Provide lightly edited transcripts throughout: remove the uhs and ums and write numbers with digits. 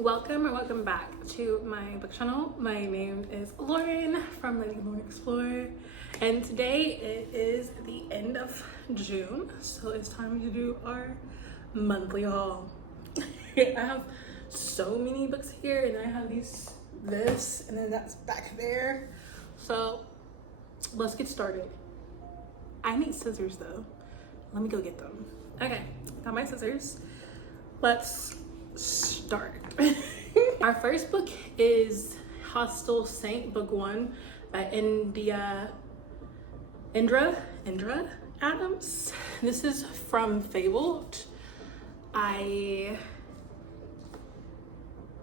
Welcome or welcome back to my book channel. My name is Lauren from Lady Lauren Explorer, and today it is the end of June, so it's time to do our monthly haul. I have so many books here, and I have this, and then that's back there. So let's get started. I need scissors though. Let me go get them. Okay, got my scissors. Let's start. Our first book is Hostel Saint, book 1 by Indra Adams. This is from Fabled. I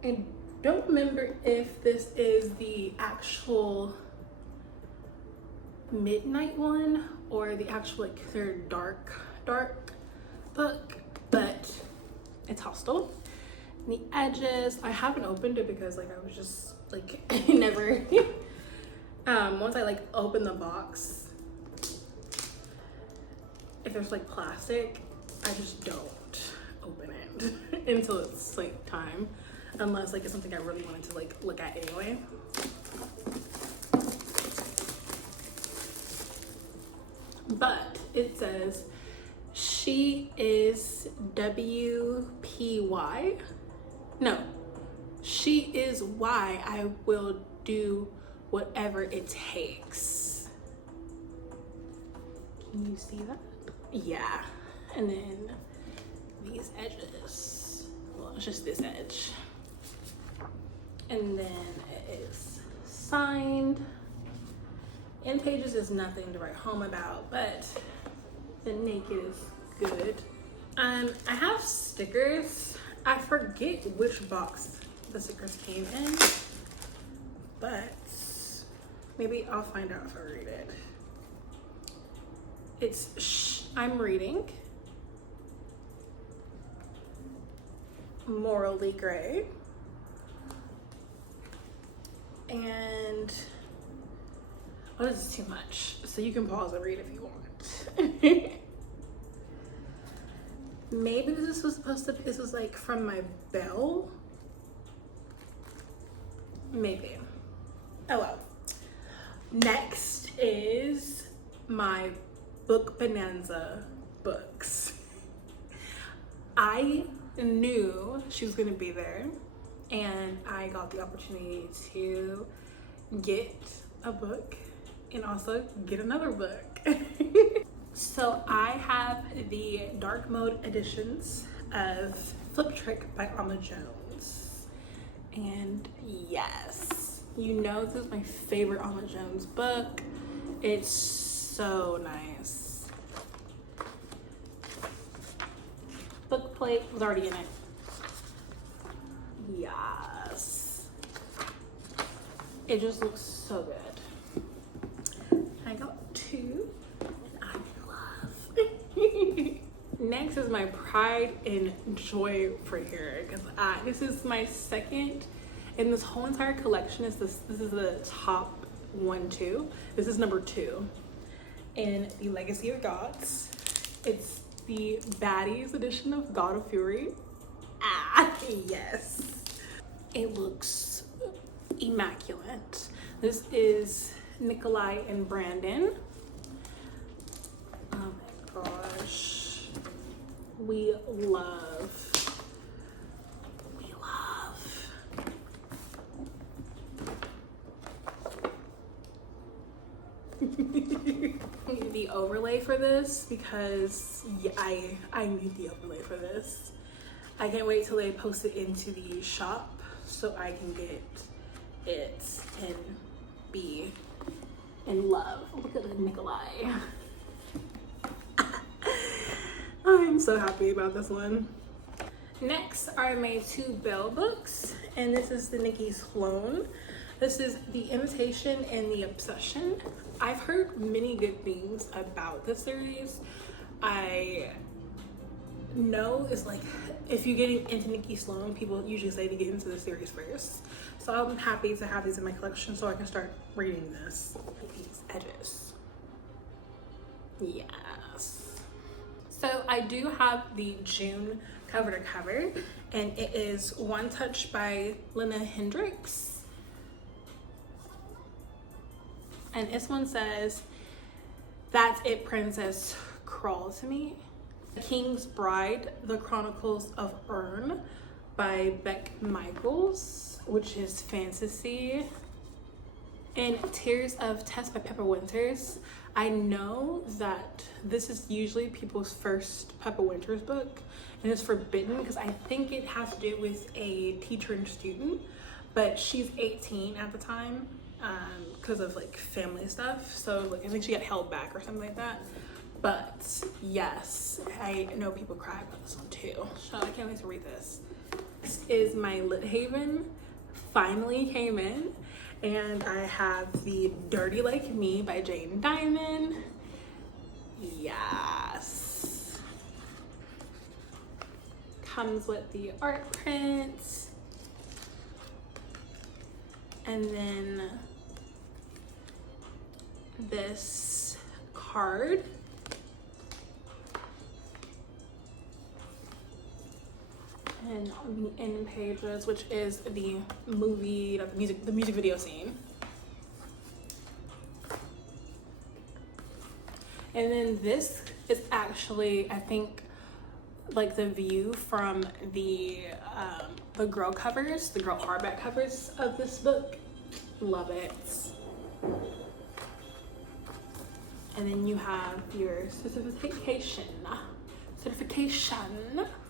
don't remember if this is the actual midnight one or the actual like their dark book, but it's Hostel. The edges, I haven't opened it because like I was just like never once I like open the box, if there's like plastic, I just don't open it until it's like time, unless like it's something I really wanted to like look at anyway. But it says she is WPY. No, she is why I will do whatever it takes. Can you see that? Yeah. And then these edges. Well, it's just this edge. And then it is signed. In pages is nothing to write home about, but the naked is good. I have stickers. I forget which box the stickers came in, but maybe I'll find out if I read it. It's I'm reading Morally Gray, and this is too much, so you can pause and read if you want. Maybe this was supposed to be, this was like from my bell. Maybe. Oh well. Next is my Book Bonanza books. I knew she was gonna be there, and I got the opportunity to get a book and also get another book. So I have the dark mode editions of Flip Trick by Alma Jones. And yes, you know this is my favorite Alma Jones book. It's so nice. Book plate was already in it. Yes. It just looks so good. I got two. Next is my Pride and Joy for here, because this is my second in this whole entire collection. This is the top 1, 2. This is number 2 in the Legacy of Gods. It's the Baddies edition of God of Fury. Yes, it looks immaculate. This is Nikolai and Brandon. Oh my gosh. We love. The overlay for this, because yeah, I need the overlay for this. I can't wait till they post it into the shop so I can get it and be in love. Look at the Nikolai. I'm so happy about this one. Next are my 2 Belle books, and this is the Nikki Sloan. This is The Invitation and The Obsession. I've heard many good things about this series. I know it's like, if you're getting into Nikki Sloan, people usually say to get into the series first. So I'm happy to have these in my collection so I can start reading this. These edges. Yes. So I do have the June cover to cover, and it is One Touch by Lena Hendricks. And this one says, "That's it, princess, crawl to me." The King's Bride, The Chronicles of Ern by Beck Michaels, which is fantasy. And Tears of Tess by Pepper Winters. I know that this is usually people's first Pepper Winters book, and it's forbidden because I think it has to do with a teacher and student, but she's 18 at the time because of like family stuff. So like I think she got held back or something like that. But yes, I know people cry about this one too, so I can't wait to read this. This is my Lit Haven. Finally came in, and I have the Dirty Like Me by Jane Diamond. Yes. Comes with the art print, and then this card. And on the end pages, which is the movie, the music video scene. And then this is actually, I think, like the view from the girl covers, the girl hardback covers of this book. Love it. And then you have your certification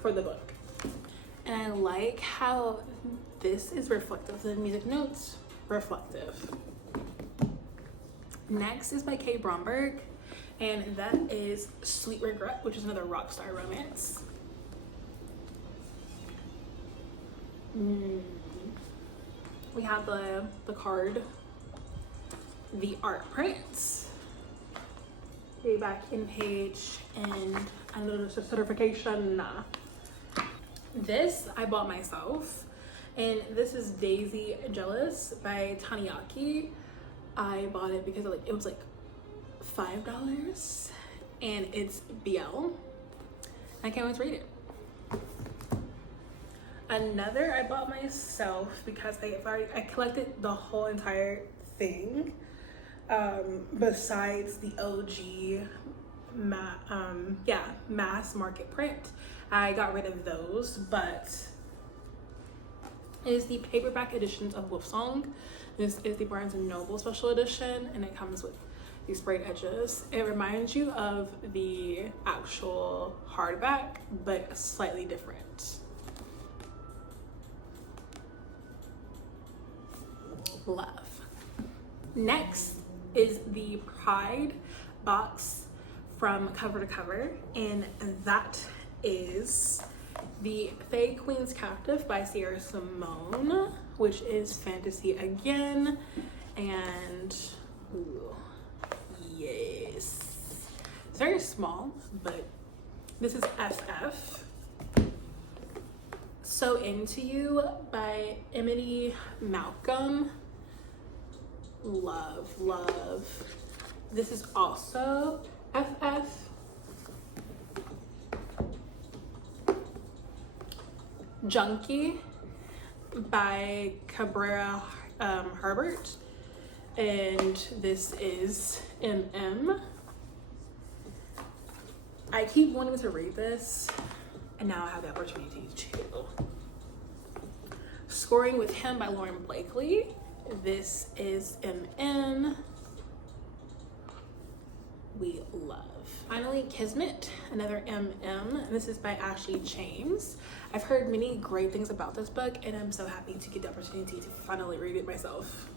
for the book. And I like how this is reflective, the music notes reflective. Next is by Kay Bromberg, and that is Sweet Regret, which is another rock star romance. We have the card, the art prints, way back in page, and another certification. This I bought myself, and this is Daisy Jealous by Taniyaki. I bought it because it was like $5, and it's BL. I can't wait to read it. Another I bought myself because I collected the whole entire thing, besides the OG mass market print. I got rid of those, but it is the paperback editions of Wolfsong. This is the Barnes & Noble special edition, and it comes with these sprayed edges. It reminds you of the actual hardback, but slightly different. Love. Next is the Pride box from Cover to Cover, and that is the Fae Queen's Captive by Sierra Simone, which is fantasy again, and ooh, yes, it's very small, but this is FF. So Into You by Emily Malcolm. Love. This is also FF. Junkie by Cabrera Herbert, and this is MM. I keep wanting to read this, and now I have the opportunity to. Scoring with Him by Lauren Blakely. This is MM. We love. Finally, Kismet, another MM. This is by Ashley James. I've heard many great things about this book, and I'm so happy to get the opportunity to finally read it myself.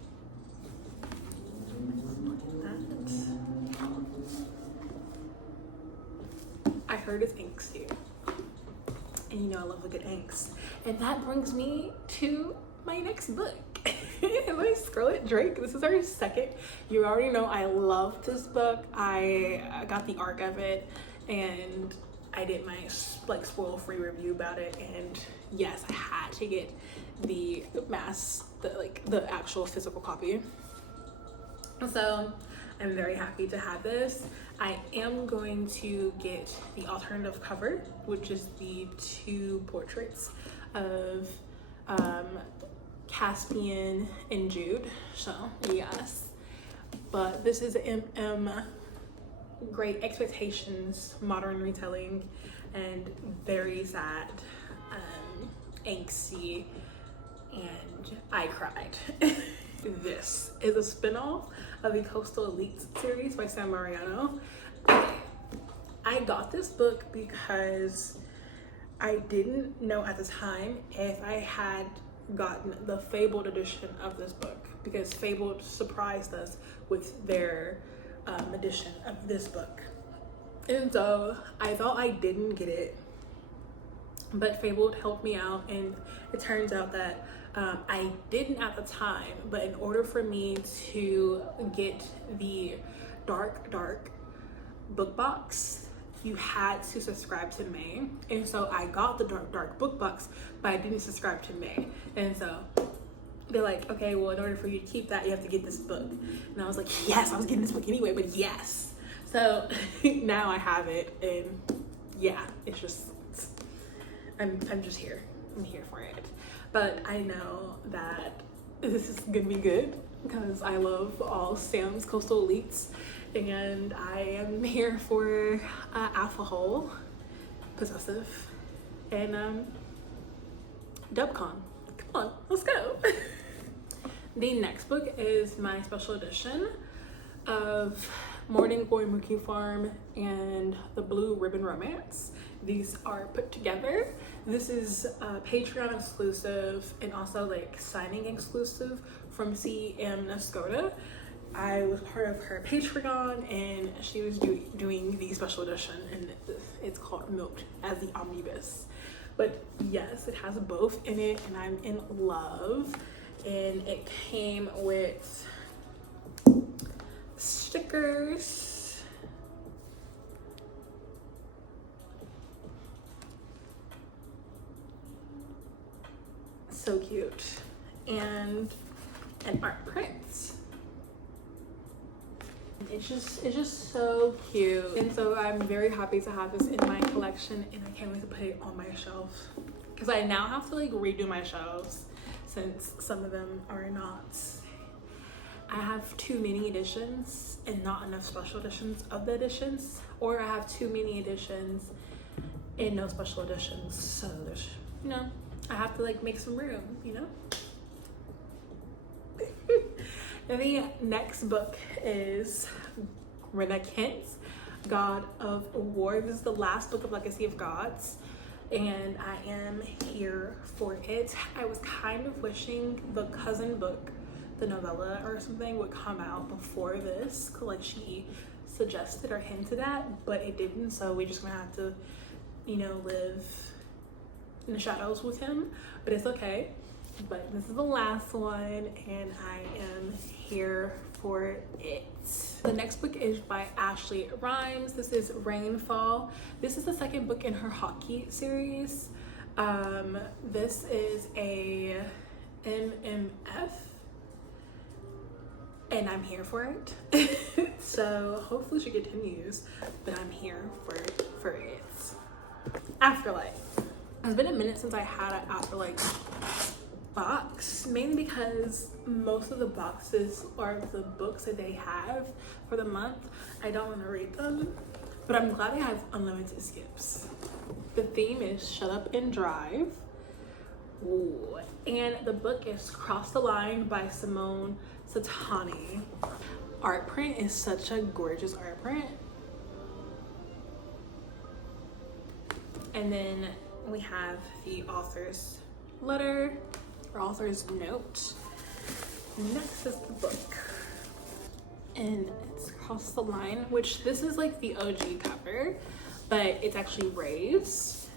I heard it's angsty, and you know I love a good angst. And that brings me to my next book. By Scarlett Drake. This is our second. You already know I love this book. I got the arc of it, and I did my like spoil-free review about it, and yes, I had to get the actual physical copy. So I'm very happy to have this. I am going to get the alternative cover, which is the two portraits of Caspian and Jude. So yes, but this is Great Expectations modern retelling, and very sad, angsty, and I cried. This is a spin-off of the Coastal Elites series by Sam Mariano. I got this book because I didn't know at the time if I had gotten the Fabled edition of this book, because Fabled surprised us with their edition of this book. And so I thought I didn't get it, but Fabled helped me out, and it turns out that I didn't at the time, but in order for me to get the dark book box, you had to subscribe to May. And so I got the dark book box, but I didn't subscribe to May. And so they're like, okay, well, in order for you to keep that, you have to get this book. And I was like, yes, I was getting this book anyway, but yes. So now I have it, and yeah, it's just, I'm just here. I'm here for it. But I know that this is gonna be good because I love all Sam's Coastal Elites, and I am here for alpha hole, possessive, and dubcon. Come on, let's go. The next book is my special edition of Morning Boy Mookie Farm and the Blue Ribbon Romance. These are put together. This is Patreon exclusive and also like signing exclusive from CM Nascoda. I was part of her Patreon, and she was doing the special edition, and it's called Milked as the Omnibus. But yes, it has both in it, and I'm in love. And it came with stickers, so cute, and an art print. It's just so cute, and so I'm very happy to have this in my collection, and I can't wait to put it on my shelf, because I now have to like redo my shelves since some of them are not. I have too many editions and not enough special editions of the editions, or I have too many editions and no special editions. So there's, you know, I have to like make some room, you know. The next book is Rena Kent's God of War. This is the last book of Legacy of Gods, and I am here for it. I was kind of wishing the cousin book, the novella or something, would come out before this, like she suggested or hinted at, but it didn't, so we're just gonna have to, you know, live in the shadows with him, but it's okay. But this is the last one, and I am here for it. The next book is by Ashley Rhymes. This is Rainfall. This is the second book in her hockey series. This is a MMF, and I'm here for it. So hopefully she continues, but I'm here for it. Afterlife. It's been a minute since I had an Afterlife box, mainly because most of the boxes are the books that they have for the month. I don't want to read them, but I'm glad they have unlimited skips. The theme is Shut Up and Drive. Ooh. And the book is Cross the Line by Simone Satani. Art print is such a gorgeous art print. And then we have the author's letter, or author's note. Next is the book, and it's Cross the Line, which this is like the OG cover, but it's actually raised.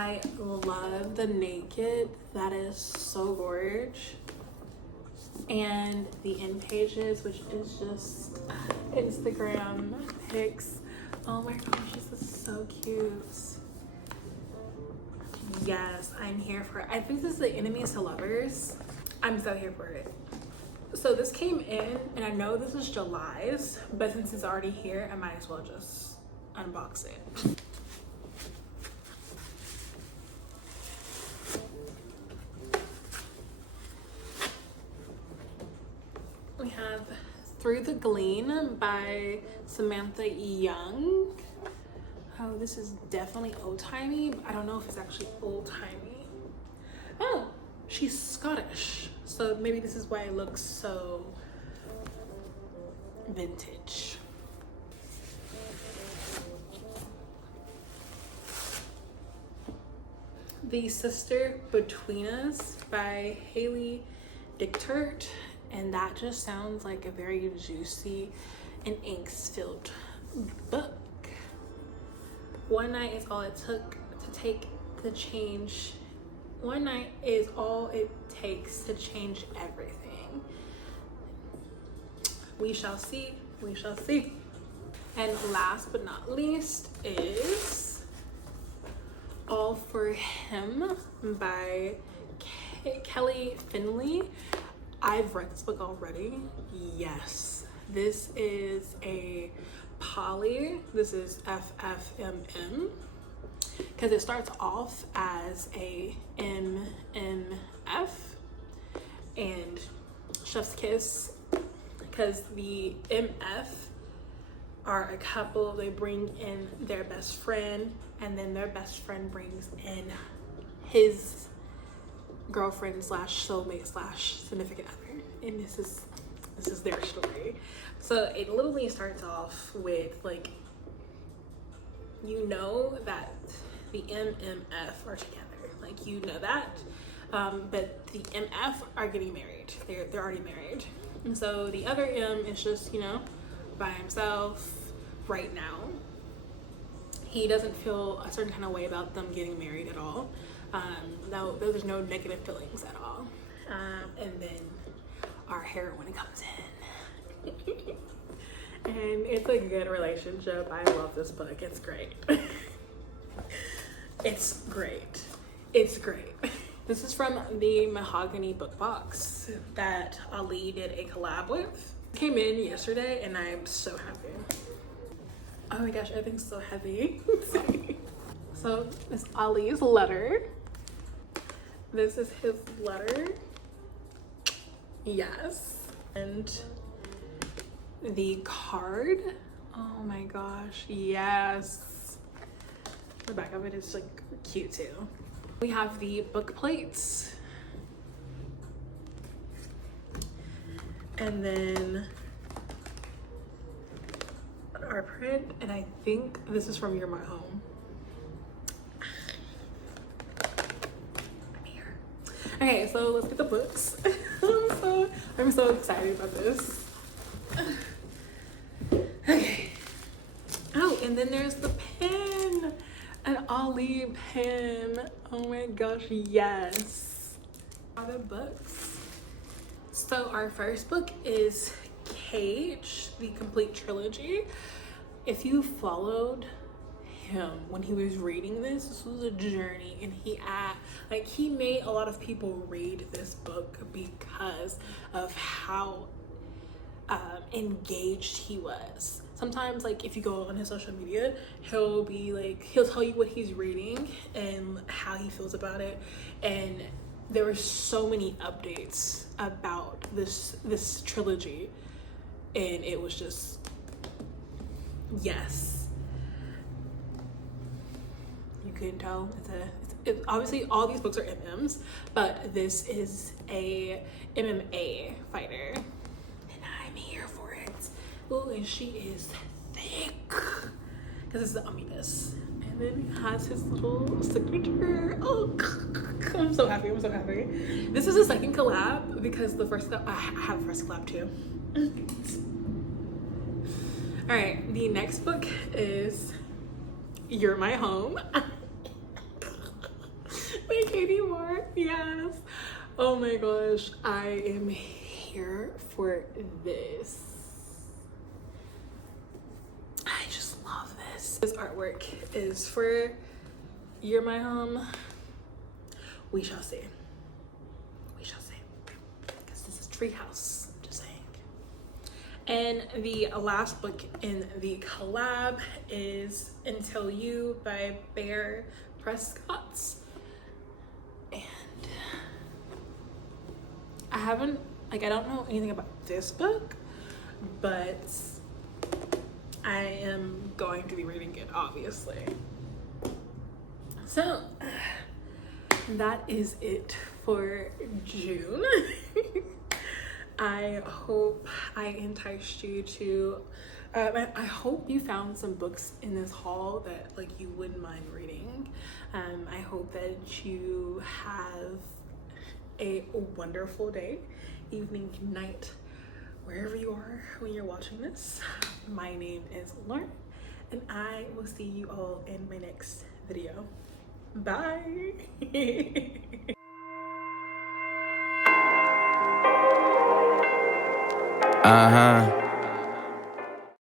I love the naked. That is so gorgeous. And the end pages, which is just Instagram pics. Oh my gosh, this is so cute. Yes, I'm here for it. I think this is the Enemies to Lovers. I'm so here for it. So this came in, and I know this is July's, but since it's already here, I might as well just unbox it. We have Through the Gleam by Samantha Young. Oh, this is definitely old-timey, but I don't know if it's actually old-timey. Oh, she's Scottish, so maybe this is why it looks so vintage. The Sister Between Us by Haley Dichtert, and that just sounds like a very juicy and angst-filled book. One night is all it took to take the change. One night is all it takes to change everything. We shall see, we shall see. And last but not least is All for Him by Kelly Finley. I've read this book already. Yes, this is a poly. This is FFMM because it starts off as a MMF and chef's kiss because the MF are a couple. They bring in their best friend, and then their best friend brings in his girlfriend slash soulmate slash significant other, and this is their story. So it literally starts off with, like, you know that the MMF are together, like, you know that, but the MF are getting married. They're already married, and so the other M is just, you know, by himself right now. He doesn't feel a certain kind of way about them getting married at all. No, there's no negative feelings at all. And then our heroine comes in. And it's a good relationship. I love this book. It's great. It's great. It's great. This is from the Mahogany Book Box that Ali did a collab with. It came in yesterday and I'm so happy. Oh my gosh, everything's so heavy. So it's Ali's letter. This is his letter. Yes. And the card. Oh my gosh, yes. The back of it is like cute too. We have the book plates. And then our print, and I think this is from You're My Home. I'm here. Okay, so let's get the books. I'm so excited about this. Okay. Oh, and then there's the pen, an Ali pen. Oh my gosh, yes. Other books. So our first book is Cage, the complete trilogy. If you followed him when he was reading this was a journey, and he made a lot of people read this book because of how engaged he was. Sometimes, like, if you go on his social media, he'll tell you what he's reading and how he feels about it, and there were so many updates about this trilogy, and it was just, yes, you can tell it's obviously all these books are MMs, but this is a MMA fighter, and I'm here for it. Oh, and she is thick because it's the omnibus. And then he has his little signature. Oh, I'm so happy. I'm so happy. This is the second collab because the first collab, I have the first collab too. All right, the next book is You're My Home by Katie Moore. Yes. Oh my gosh, I am here for this. I just love this. This artwork is for You're My Home. We shall see. We shall see. Because this is Treehouse. And the last book in the collab is Until You by Bear Prescott. And I don't know anything about this book, but I am going to be reading it, obviously. So that is it for June. I hope I enticed you to, I hope you found some books in this haul that like you wouldn't mind reading. I hope that you have a wonderful day, evening, night, wherever you are when you're watching this. My name is Lauren, and I will see you all in my next video. Bye. Uh-huh.